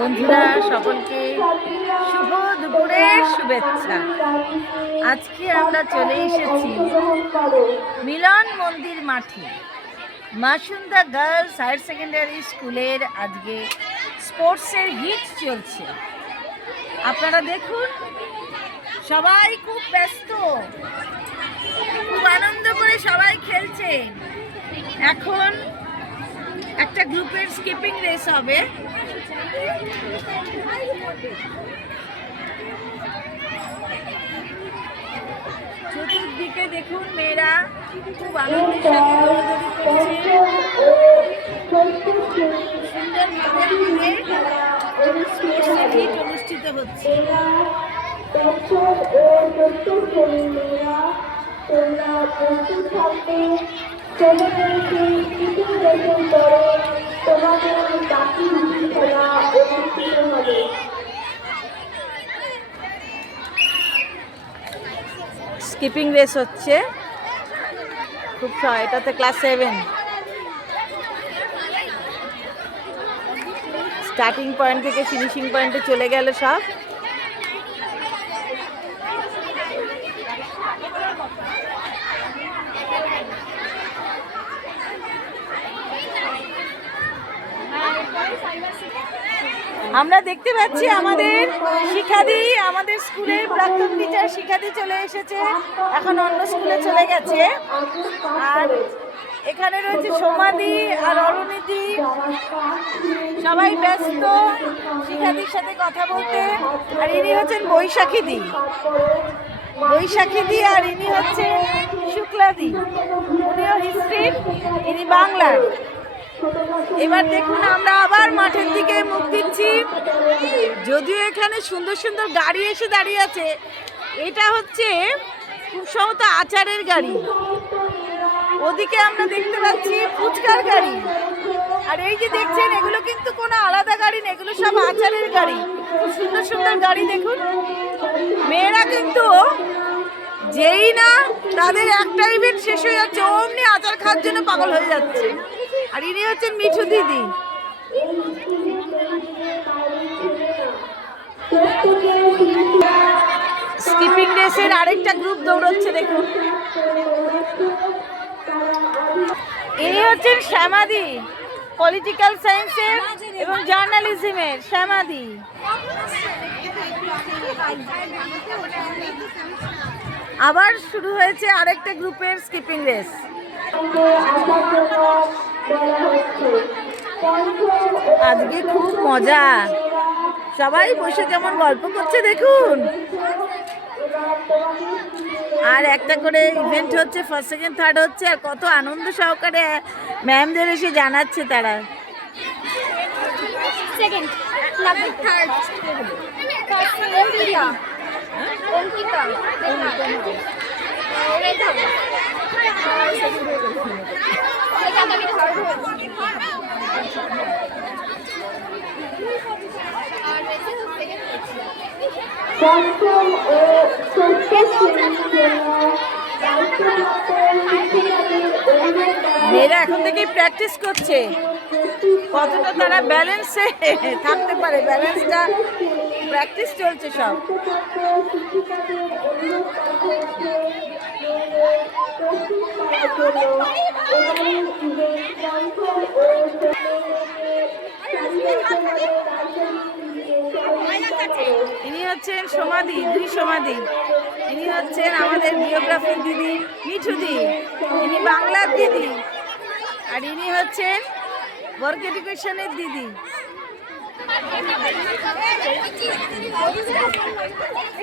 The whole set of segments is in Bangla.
বন্ধুরা, সকলকে শুভ দুপুরের শুভেচ্ছা। আজকে আমরা চলে এসেছি মিলন মন্দির মাঠে। মাসুন্দা গার্লস হায়ার সেকেন্ডারি স্কুলের আজকে স্পোর্টসের হিট চলছে। আপনারা দেখুন, সবাই খুব ব্যস্ত। খুব আনন্দ করে সবাই খেলছে। এখন একটা গ্রুপের স্কিপিং রেস হবে। চতুর্দিকে দেখুন মেয়েরা খুব আনন্দের সাথে দৌড়াদৌড়ি করছে অনুষ্ঠিত হচ্ছে বছর ও প্রত্যেক মেয়েরা তোমরা প্রস্তুত থাকবে চলে কিছু বছর পরে স্কিপিং রেস হচ্ছে। খুব এটাতে ক্লাস সেভেন। স্টার্টিং পয়েন্ট থেকে ফিনিশিং পয়েন্টে চলে গেল সব। আমরা দেখতে পাচ্ছি আমাদের শিখাদি আমাদের স্কুলের প্রাক্তন টিচার শিখাদি চলে এসেছে। এখন অন্য স্কুলে চলে গেছে। আর এখানে রয়েছে সমাধি আর অরুণিধি। সবাই ব্যস্ত শিখাদির সাথে কথা বলতে। আর ইনি হচ্ছেন বৈশাখী দি বৈশাখী দি আর ইনি হচ্ছে শুক্লাদি। উনিও হিস্ট্রির ইনি বাংলার। এবার দেখুন, আমরা আবার মাঠের দিকে মুখ দিচ্ছি। যদিও এখানে সুন্দর সুন্দর গাড়ি এসে দাঁড়িয়ে আছে। এটা হচ্ছে খুব সম্ভবত আচারের গাড়ি। ওদিকে আমরা দেখতে পাচ্ছি ফুচকার গাড়ি। আর এই যে দেখছেন, এগুলো কিন্তু কোনো আলাদা গাড়ি না, এগুলো সব আচারের গাড়ি। খুব সুন্দর সুন্দর গাড়ি দেখুন। মেয়েরা কিন্তু যেই না, তাদের একটা ইভেন্ট শেষ হয়ে যাচ্ছে। অমনি আচার খাওয়ার জন্য পাগল হয়ে যাচ্ছে। আর ইনি হচ্ছেন মিঠু দিদি। স্কিপিং রেসের আরেকটা গ্রুপ দৌড়চ্ছে, দেখুন। ইনি হচ্ছেন শ্যামাদি পলিটিক্যাল সায়েন্সের এবং জার্নালিজমের শ্যামাদি। আবার শুরু হয়েছে আরেকটা গ্রুপের স্কিপিং রেস আজকে খুব মজা সবাই বসে কেমন গল্প করছে দেখুন আর একটা করে ইভেন্ট হচ্ছে ফার্স্ট সেকেন্ড থার্ড হচ্ছে আর কত আনন্দ সহকারে ম্যামদের এসে জানাচ্ছে তারা. Third. পঞ্চম ও ষষ্ঠ শ্রেণির জন্য মেয়েরা এখন থেকেই প্র্যাকটিস করছে। কতটা তারা ব্যালেন্সে থাকতে পারে ব্যালেন্সটা প্র্যাকটিস চলছে সব দায়িত্বপ্রাপ্ত শিক্ষিকাদের অনুরোধ করা হয়েছে মেয়েদের প্রস্তুত ইনি হচ্ছেন সমাধি দুই সমাধি। ইনি হচ্ছেন আমাদের জিওগ্রাফির দিদি মিঠুদি ইনি বাংলার দিদি। আর ইনি হচ্ছেন ওয়ার্ক এডুকেশনের দিদি।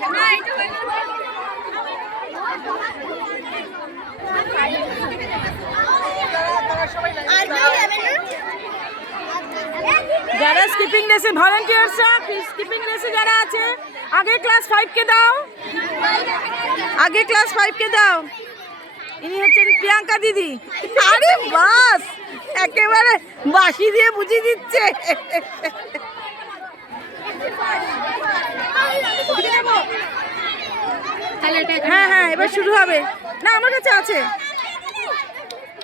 যারা স্কিপিং রেসে ভলেন্টিয়ার্সরা স্কিপিং রেসে যারা আছে, আগে ক্লাস ফাইভকে দাও। আগে ক্লাস ফাইভকে দাও। ইনি হচ্ছেন প্রিয়াঙ্কা দিদি। আরে বাস, একেবারে বাসি দিয়ে বুঝিয়ে দিচ্ছে। হ্যাঁ হ্যাঁ এবার শুরু হবে। না, আমার কাছে আছে।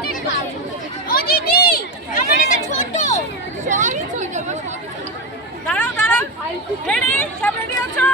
ও দিদি আমার দাঁড়াও দাঁড়াও। রেডি? সব রেডি আছো?